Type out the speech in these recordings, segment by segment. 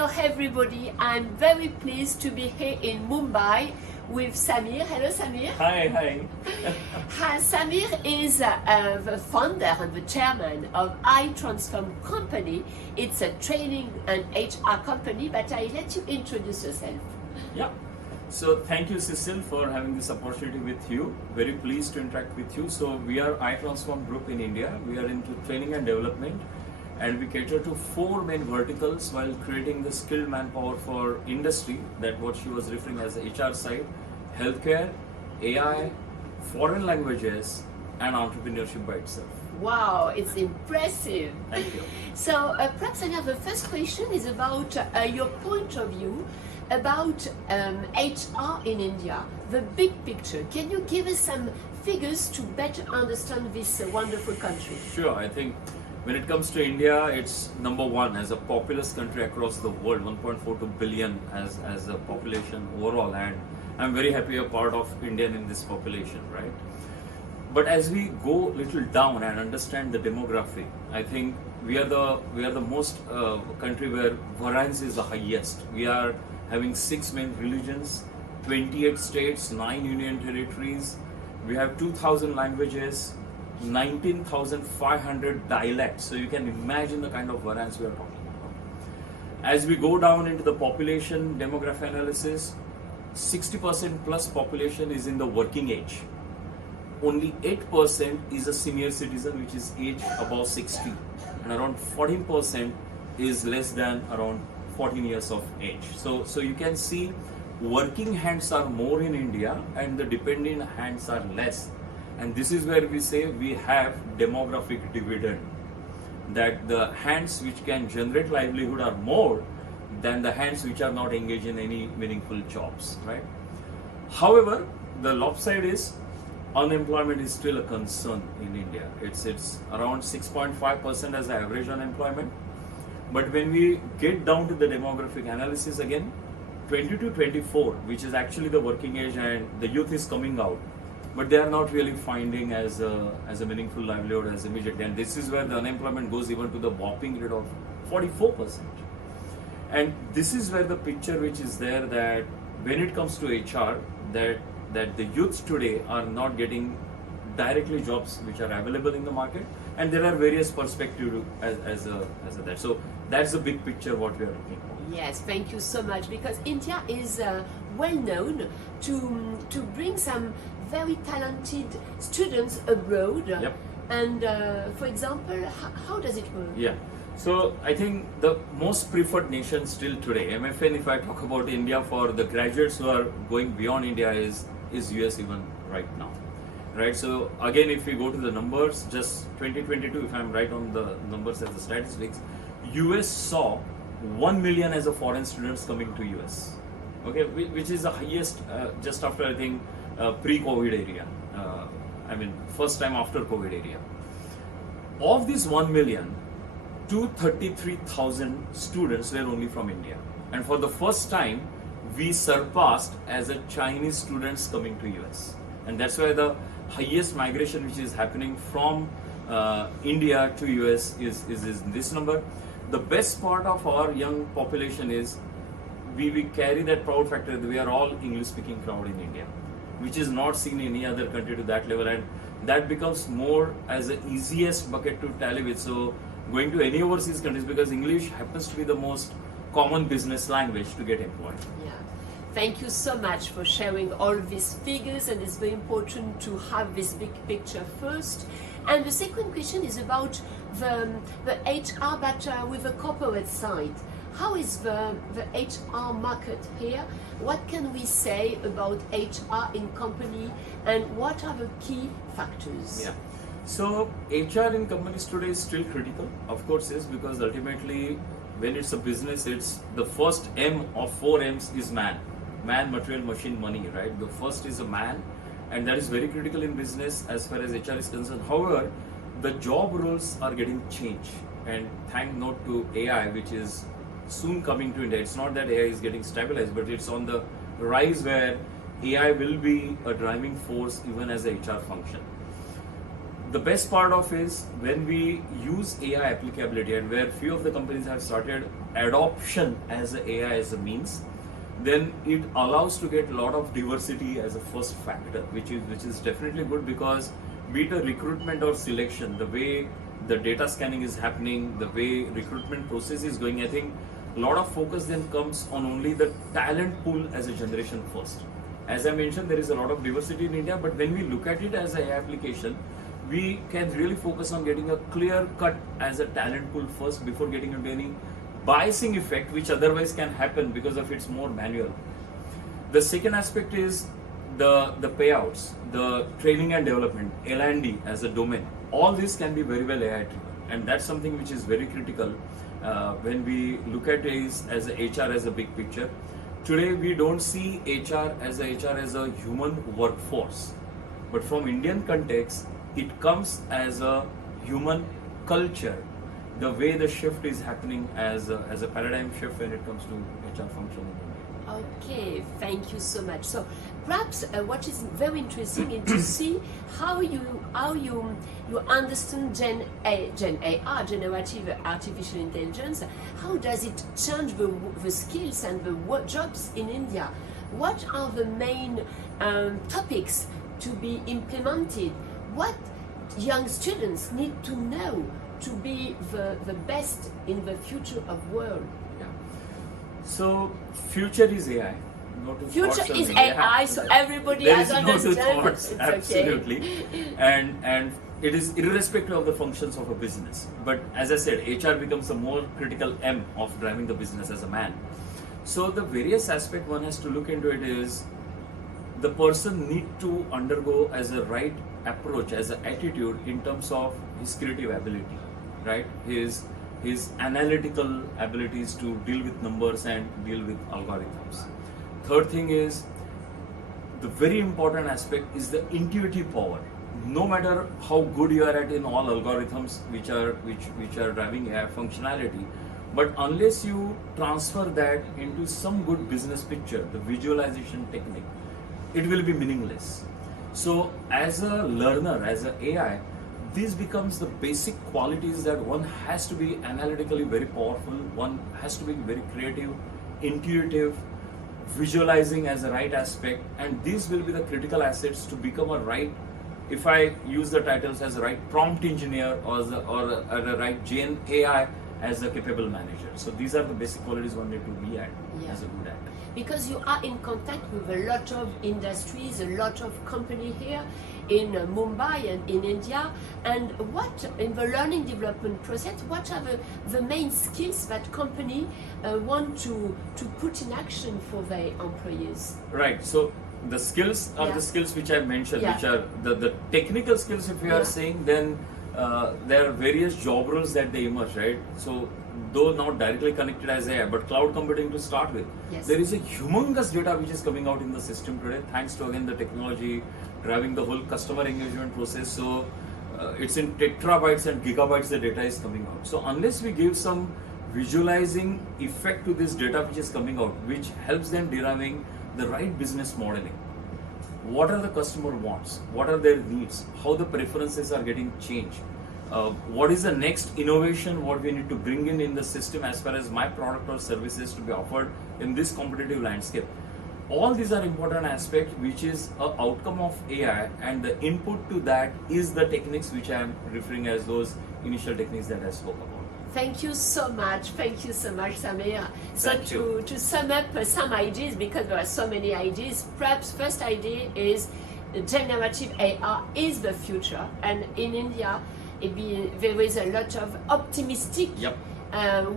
Hello everybody, I'm very pleased to be here in Mumbai with Samir. Hello Samir. Hi. Samir is the founder and the chairman of iTransform company. It's a training and HR company, but I let you introduce yourself. Yeah. So thank you, Cecile, for having this opportunity with you. Very pleased to interact with you. So we are iTransform Group in India. We are into training and development, and we cater to 4 main verticals while creating the skilled manpower for industry, that what she was referring as the HR side, healthcare, AI, foreign languages, and entrepreneurship by itself. Wow, it's impressive. Thank you. So perhaps Samir, the first question is about your point of view about HR in India, the big picture. Can you give us some figures to better understand this wonderful country? Sure. I think when it comes to India, it's number 1 as a populous country across the world, 1.42 billion as a population overall, and I'm very happy a part of Indian in this population, right? But as we go little down and understand the demography, I think we are the most country where variance is the highest. We are having 6 main religions, 28 states, 9 union territories. We have 2,000 languages, 19,500 dialects. So you can imagine the kind of variance we are talking about. As we go down into the population demography analysis, 60% plus population is in the working age. Only 8% is a senior citizen, which is age above 60, and around 14% is less than around 14 years of age. So you can see working hands are more in India and the dependent hands are less. And this is where we say we have demographic dividend, that the hands which can generate livelihood are more than the hands which are not engaged in any meaningful jobs, right? However, the lopside is unemployment is still a concern in India. It's around 6.5% as the average unemployment. But when we get down to the demographic analysis again, 20 to 24, which is actually the working age and the youth is coming out, but they are not really finding as a meaningful livelihood as immediately. And this is where the unemployment goes even to the whopping rate of 44%. And this is where the picture which is there, that when it comes to HR, that the youth today are not getting directly jobs which are available in the market, and there are various perspectives as that. So that's the big picture what we are looking for. Yes, thank you so much, because India is well known to bring some very talented students abroad. Yep. And for example, how does it work? Yeah. So I think the most preferred nation still today, MFN, if I talk about India, for the graduates who are going beyond India is US even right now. Right. So again, if we go to the numbers, just 2022, if I'm right on the numbers as the statistics, US saw 1 million as a foreign students coming to US. Okay, which is the highest just after, I think, pre-COVID area. First time after COVID area. Of this 1 million, 233,000 students were only from India. And for the first time, we surpassed as a Chinese students coming to US. And that's why the highest migration which is happening from India to US is this number. The best part of our young population is we carry that proud factor that we are all English speaking crowd in India, which is not seen in any other country to that level, and that becomes more as the easiest bucket to tally with. So going to any overseas countries, because English happens to be the most common business language to get employed. Yeah. Thank you so much for sharing all these figures, and it's very important to have this big picture first. And the second question is about the HR, but with the corporate side. How is the HR market here? What can we say about HR in company, and what are the key factors? Yeah. So HR in companies today is still critical, of course, is because ultimately when it's a business, it's the first M of 4 M's is man. Man, material, machine, money, right? The first is a man, and that is very critical in business as far as HR is concerned. However, the job roles are getting changed, and thank note to AI, which is soon coming to India. It's not that AI is getting stabilized, but it's on the rise where AI will be a driving force even as a HR function. the best part of is when we use AI applicability, and where few of the companies have started adoption as a AI as a means, then it allows to get a lot of diversity as a first factor, which is definitely good, because be it a recruitment or selection, the way the data scanning is happening, the way recruitment process is going, I think a lot of focus then comes on only the talent pool as a generation first. As I mentioned, there is a lot of diversity in India, but when we look at it as an AI application, we can really focus on getting a clear cut as a talent pool first before getting into any biasing effect, which otherwise can happen because of it's more manual. The second aspect is the payouts, the training and development, L&D as a domain. All this can be very well AI driven, and that's something which is very critical when we look at it as a HR as a big picture. Today we don't see HR as a human workforce, but from Indian context, it comes as a human culture. The way the shift is happening as a paradigm shift when it comes to HR function. Okay, thank you so much. So perhaps what is very interesting is to see how you understand Gen AI, generative artificial intelligence. How does it change the skills and the jobs in India? What are the main topics to be implemented? What young students need to know to be the best in the future of world? So future is AI. Future is AI, so everybody there has is no two understand. thoughts, It's absolutely. Okay. And it is irrespective of the functions of a business. But as I said, HR becomes a more critical M of driving the business as a man. So the various aspect one has to look into it is the person need to undergo as a right approach, as an attitude in terms of his creative ability, right? His analytical abilities to deal with numbers and deal with algorithms. Third thing is, the very important aspect is the intuitive power. No matter how good you are at in all algorithms which are driving AI functionality, but unless you transfer that into some good business picture, the visualization technique, it will be meaningless. So as a learner, as an AI, this becomes the basic qualities that one has to be analytically very powerful, one has to be very creative, intuitive, visualizing as a right aspect, and these will be the critical assets to become a right, if I use the titles as a right prompt engineer or a right Gen AI as a capable manager. So these are the basic qualities one need to be at as a good at. Because you are in contact with a lot of industries, a lot of company here in Mumbai and in India, and what in the learning development process, what are the main skills that company want to put in action for their employees? Right, so the skills are the skills which I mentioned, which are the technical skills. If we are saying, then there are various job roles that they emerge, right? So though not directly connected as AI, but cloud computing to start with. There is a humongous data which is coming out in the system today, thanks to again the technology driving the whole customer engagement process. So it's in terabytes and gigabytes the data is coming out. So unless we give some visualizing effect to this data which is coming out, which helps them deriving the right business modeling, what are the customer wants, what are their needs, how the preferences are getting changed, what is the next innovation what we need to bring in the system as far as my product or services to be offered in this competitive landscape. All these are important aspects which is an outcome of AI, and the input to that is the techniques which I am referring as those initial techniques that I spoke about. Thank you so much, Samir. So to sum up some ideas, because there are so many ideas, perhaps first idea is generative AI is the future, and in India there is a lot of optimistic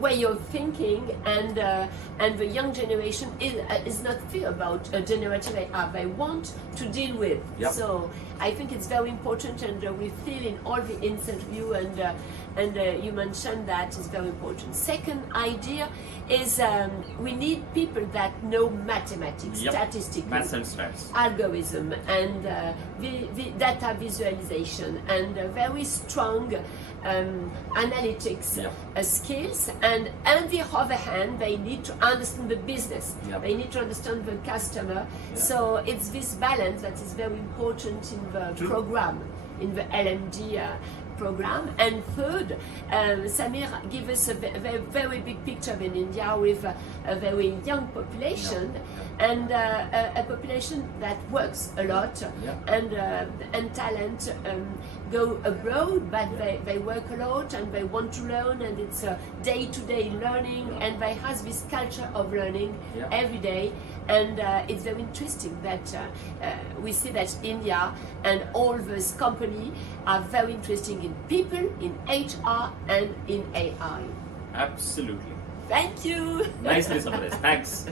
way of thinking, and the young generation is not fear about generative AI. They want to deal with. So I think it's very important, and we feel in all the interview, and you mentioned that is very important. Second idea is we need people that know mathematics, statistics, maths and stats, algorithm, and the data visualization, and very strong analytics skills. And on the other hand, they need to understand the business. They need to understand the customer. So it's this balance that is very important in the program. in the LMD program. And third, Samir gave us a very big picture in India with a very young population and a population that works a lot and talent go abroad, but they work a lot and they want to learn, and it's a day-to-day learning, and they have this culture of learning every day. And it's very interesting that we see that India and all those companies are very interested in people, in HR, and in AI. Absolutely. Thank you. Nicely summarized. Thanks.